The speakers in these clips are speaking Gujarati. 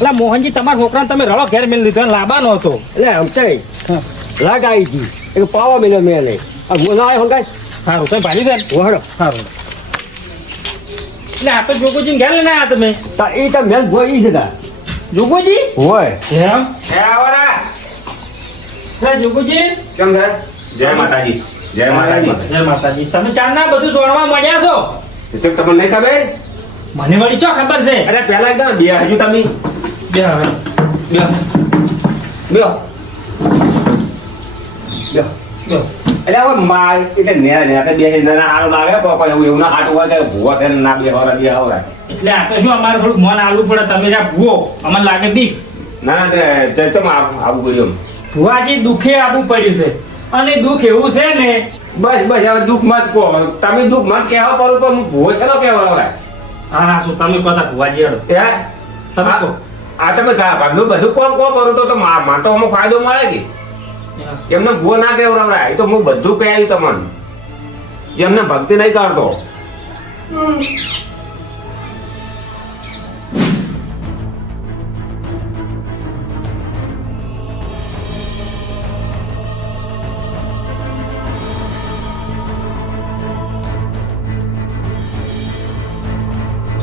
એટલે મોહનજી તમારા છોકરાને તમે રળો ઘેર મેળ લીધો લાવવાનો હતો. એટલે સમજાય લાગ આવી હતી એ પાવા મિલ્યો મેં લઈ આ ગોલા આવ્યો હંગાય સારું તમે ભારી દે વહડો સારું. એટલે આ તો જોગુજી ઘેર લઈને આવ્યા તમે. એ તો મેલ ભોઈ છે તા જોગુજી હોય એમ એ આવરા એટલે જોગુજી કેમ છે? જય માતાજી. જય માતાજી. જય માતાજી. તમે ચાંદના બધું જોડવા મળ્યા છો. કેમ તમને નહીં ખબર? મને વળી ચો ખબર છે. અરે પહેલા એકદમ બે હજુ તમે બે હવે બે બે બે બે. એટલે હવે માં એટલે ને બે જણા આડો લાગે કોઈ એવું ના હાટું હોય કે ભૂવા થઈને ના બે હવરા બે હવરા. એટલે આ તો શું અમારે થોડુંક મન આલવું પડે. તમે જ્યાં ભૂવો અમને લાગે બીક. ના તે ચમ આવું કર્યું? ભુવાજી દુઃખે આવવું પડ્યું છે અને દુઃખ એવું છે ને. બસ બસ હવે દુઃખ મત કહો. તમે દુઃખ મત કહેવા પડો તો હું ભૂવો છે કહેવા હા શું તમે કહો ભુવાજી હેડો હે તમે કહો. આ તમે ઘરનું બધું કોમ કોમ કરો તો માર તો અમુક ફાયદો મળે કે એમને ભૂવો ના કહેવડાવડાય. એ તો હું બધું કહી આવ્યું તમને. એમને ભક્તિ નહીં કરતો.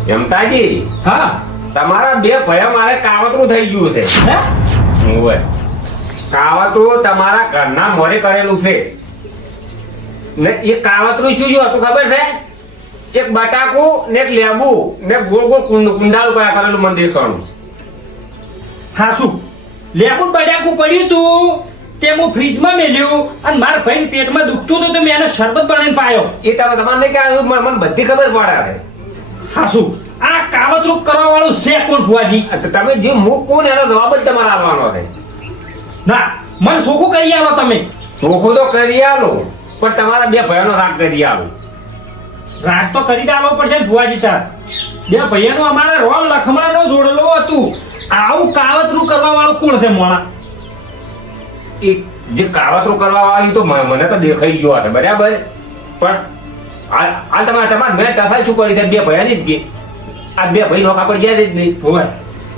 જમતાજી હા તમારા બે ભયા મારે કાવતરું થઈ ગયું છે. હે ઓય કાવતરું તમારા ઘરના મોરે કરેલું છે ને એ કાવતરું શું હતું ખબર છે? એક બટાકું ને એક લેબુ ને ગોળ ગોળ કુંડાળું કરેલું મંદિર કરવાનું. હા શું લેબુ બટાકું પડ્યું તું તે હું ફ્રીજમાં મેલ્યું અને મારા ભાઈ પેટમાં દુખતું હતું તો મેં એને શરબત બનાવીને પાયો. એ તમારે નહીં કે મને બધી ખબર પડે. હા શું આ કાવતરૂપ કરવા વાળું છે કોણ ભુવાજી? તમે જે મુખ કોણ એનો જવાબ જ તમારે આપવાનો છે. ના મને સોખું કરી આવો તમે. ચોખ્ખું તો કરી આલો પણ તમારા બે ભયાનો રાગ કરી આલો. રાગ તો કરી આલવો પડશે ને ભુવાજી તાર. બે ભાઈઓનો અમારે રોલ લખમણાનો જોડેલો હતું. આવું કાવતરું કરવા વાળું કોણ છે મોણા? એ જે કાવતરું કરવા વાળી તો મને તો દેખાઈ ગયો છે બરાબર. પણ આ તમારે મેં ટસાઈ શું પડી છે? બે ભયાની જ ગઈ. આ બે ભાઈ નો કાપડ ગયા જ નહીં હોય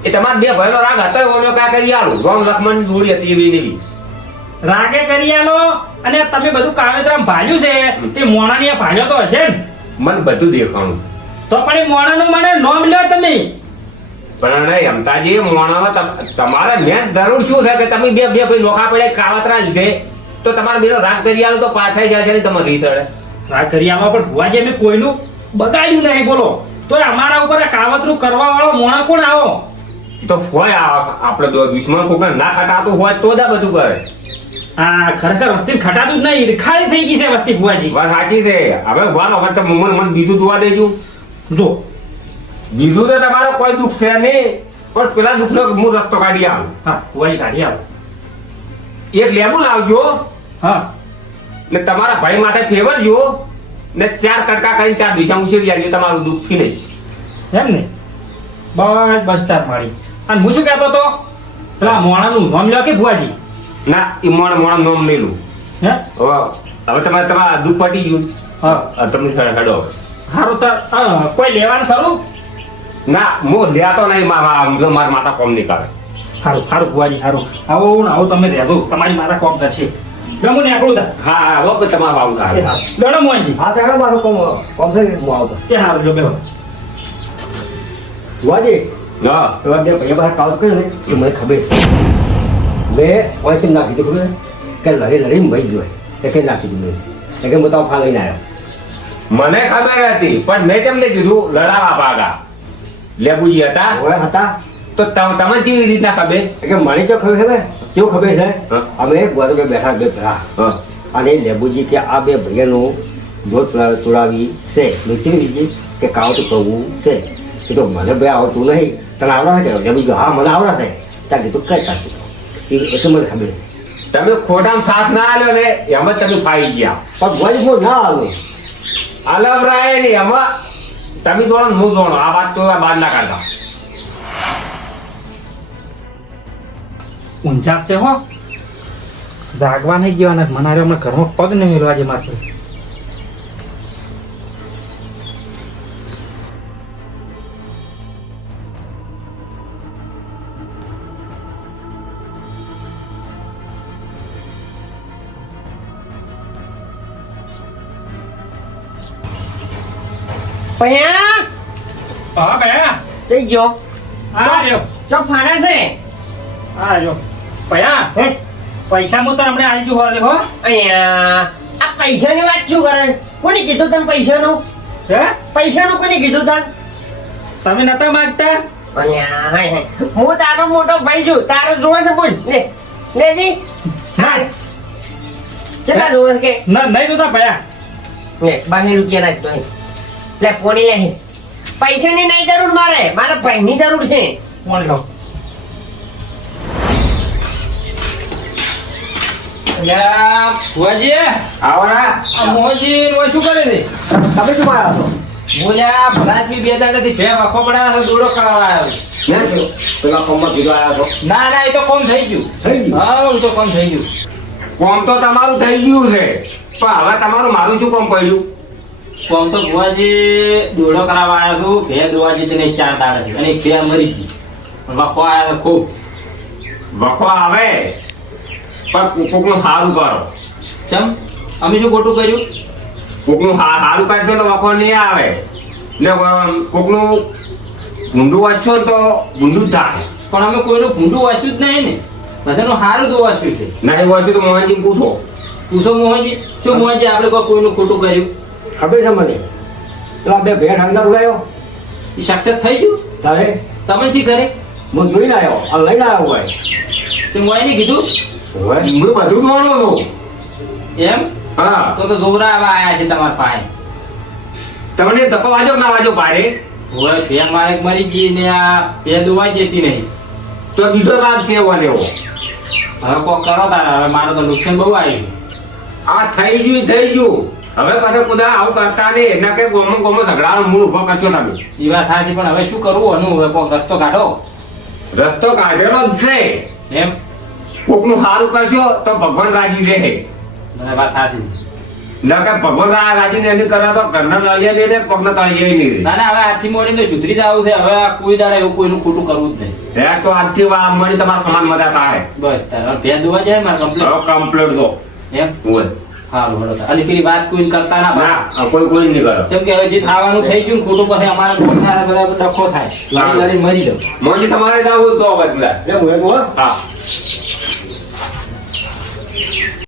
એ તમારા બે ભાઈનો રાગ હતો એનો કા કરી આલો. રોમ લક્ષ્મણ જોડી હતી એવી એવી રાગે કરી આલો અને તમે બધું કાવેતરામ ભાલ્યું છે તે મોણાની ભાલ્યો તો હશે ને? મને બધું દેખાણું. તો પણ એ મોણાનું મને નોમ લ્યો તમે. પણ નહીં અમતાજી મોણામાં તમારે મેં જરૂર શું છે કે તમે બે બે ભાઈ લોખા પડ્યા કાવતરા લીધે તો તમારે બેનો રાગ કરી આલો તો પાછા જાય છે ને તમારે રીત અડે. રાગ કરી આલો પણ ભુવાજી અમે કોઈનું બગાડ્યું નહીં બોલો. તો અમારા ઉપર આ કાવતરું કરવા વાળો મોણા કોણ આવો? તો હોય આપણે દુશ્મન કોઈ ના ખટાતું હોય તો જ આ બધું કરે. આ ખરેખર વસ્તી ખટાતું જ નહીં. ખાલી થઈ ગઈ છે વસ્તી ભુવાજી. વાત સાચી છે. હવે ભગવાન વખત મને બીજું જોવા દેજો. જો બીજું તો તમારો કોઈ દુઃખ છે નહીં પણ પેલા દુઃખનો હું રસ્તો કાઢી આવું. હા ભુવાજી કાઢી આવો. એક લેબુ લાવજો હા ને તમારા ભાઈ માથે ફેવરજો ને 4 કટકા કરીને 4 દિશા ઉછેરી આવજો. તમારું દુઃખ ફિનિશ. એમ ને બસ બસ તાર મારી. અને હું શું કહેતો તો પેલા મોણાનું નામ લ્યો કે ભુવાજી? ના એ મોણા નોમ નહીં લું. હે હવે તમારા દુઃખ પટી ગયું. હા તમે હેડો. સારું તાર કોઈ લેવાનું ખરું? ના હું લેતો નહીં. મારા માતા કોમ નહીં કરે. સારું સારું ભુવાજી સારું. આવો ને આવો તમે રહેજો. તમારી મારા કોમ કરશે. ગમું ને આકડું તા. હા હવે તમારું આવું થાય. ગણો મોહનજી. હા તો હેડો મારો કોમ થઈ હું આવતો એ સારું જો બેહો. ભુવાજી હા એવા બે ભાઈ બહાર કાવત કર્યું ને એ મને ખબર. મેં કોઈ તેમ નાખી દીધું કે લડી લડી મરી ગયો એ કઈ નાખી દીધું મેં કે હું તો ફા લઈને આવ્યો. મને ખબર હતી પણ મેં તમને કીધું લડાવા ભાગા લેબુજી હતા હવે હતા તો તમે કેવી રીતના ખબર? કે મને તો ખબર છે કેવું ખબર છે હા. અમે એક ગોળ બેઠા બે ભરા અને લેબુજી કે આ બે ભાઈઓનું ધોત તોડાવી છે કેવી રીતે કે કાવત કરવું છે એ તો મને ભાઈ આવડતું નહીં. તને આવડે છે? લેબુજી હા મને આવડે છે. ત્યાં કીધું કઈ કાઢતું એ તો મને ખબર છે. તમે ખોટામાં સાથ ના આલ્યો ને એમ જ તમે ફાઈ ગયા. પણ ભુવાજી હું ના આવ્યો. અલવરાય ને એમાં તમે દોડો હું દોડો. આ વાત તો બહાર ના કાઢતા. ઊંચા છે હો. જાગવા નહીં જવાના. મનારે હમણાં ઘરમાં પગ નહીં મેળવા છે માથે. પૈયા હા ભયા જઈ ગયો આ રહ્યો ચોક ફાના છે આ રહ્યો ભયા હે પૈસા હું તો હમણાં આવી જુ હોલે હો અહીંયા આ પૈસાની વાત શું કરે કોને કીધું તને પૈસાનું હે પૈસાનું કોને કીધું તને તમે નતા માંગતા અહીંયા હાય હાય હું તારો મોટો ભાઈ છું તારો જોવે છે બોલ લે લેજી હા કેટલા જોવે છે કે ના નહીં જોતા ભયા લે 12 રૂપિયા નાખતો અહીં લે પોણી લે અહીં. પૈસાની નહીં જરૂર મારે મારા ભાઈની જરૂર છે કોણ લો યા ભુવાજી આવો ના આ મોહજી રોજ શું કરે છે તમે શું મારા છો બોલ્યા ભલાદમી બે દાડાથી ભે વાખો પડાયો છે દોડો કરાવવા આવ્યો મેં કીધું પેલા કોમમાં કીધું આવ્યા છો ના ના એ તો કોમ થઈ ગયું થઈ ગયું હા એ તો કોમ થઈ ગયું કોમ તો તમારું થઈ ગયું છે પણ હવે તમારું મારું શું કોમ પડ્યું કોમ તો ભુવાજી દોડો કરાવવા આવ્યો છું ભે દોવાજી તેને 4 દાડાથી અને એક ભે મરી ગઈ વાખો આવ્યો છે ખૂબ વખો આવે પણ કોકનું સારું કરો ચમ અમે શું ખોટું કર્યું કોકનું સારું કાઢશો તો વખો નહીં આવે ને કોકનું ભૂંડું વાંચશો તો ભૂંડું જ થાય પણ અમે કોઈનું ભૂંડું વાંચ્યું જ નહીં ને બધાનું સારું તો વાંચ્યું છે નહીં વાંચ્યું તો મોહનજી પૂછો પૂછો મોહનજી શું મોહનજી આપણે કોઈ કોઈનું ખોટું કર્યું ખબર છે મને પેલા બે ભેટ અંદર ઉડાયો એ સાક્ષાત થઈ ગયું તારે તમે શી કરે હું જોઈને આવ્યો આ લઈને આવ્યો હોય તે મોઈને કીધું હોય હું બધું જોવાનો છું એમ હા તો દોરા આવા આયા છે તમારા પાસે તમને ધક્કો વાજો કે ના વાજો પારે હવે બે મારે મરી ગઈ ને આ બે દુવાઈ જતી નહીં તો બીજો લાભ છે એવો ને એવો હવે કોક કરો તારા હવે મારું તો નુકસાન બહુ આવ્યું આ થઈ ગયું હવે પાછા કુદા આવું કરતા નહીં એના કે ગોમો ગોમો ઝઘડાનો મૂળ ઉભો કરશો તમે એ વાત સાચી પણ હવે શું કરવું આનું હવે કોક રસ્તો કાઢો રસ્તો કાઢેલો જ છે એમ કોકનું સારું કરશો તો ભગવાન રાજી રહે મને વાત સાચી ન કે ભગવાન રાજી ને એની કરવા તો ઘરના તળિયે નહીં ને પગના તળિયે નહીં રહે. ના ના હવે આજથી મોડીને સુધરી જવું છે હવે આ કોઈ દાડે એવું કોઈનું ખોટું કરવું જ નહીં હે તો આજથી મળી તમારા સમાન મજા થાય બસ તારે બે દુવા જાય મારે કમ્પ્લીટ હવે કમ્પ્લીટ દો એમ બોલ હા બરોબર અને પેલી વાત કોઈ કરતા ના ભાઈ ના કોઈ નહીં કરો જેમ કે હવે જે થવાનું થઈ ગયું ને ખોટું પછી અમારે ખોટ થાય બધા ડખો થાય લડી લડી મરી જાવ મોજી તમારે જવું તો બદલા એટલે હું એક હા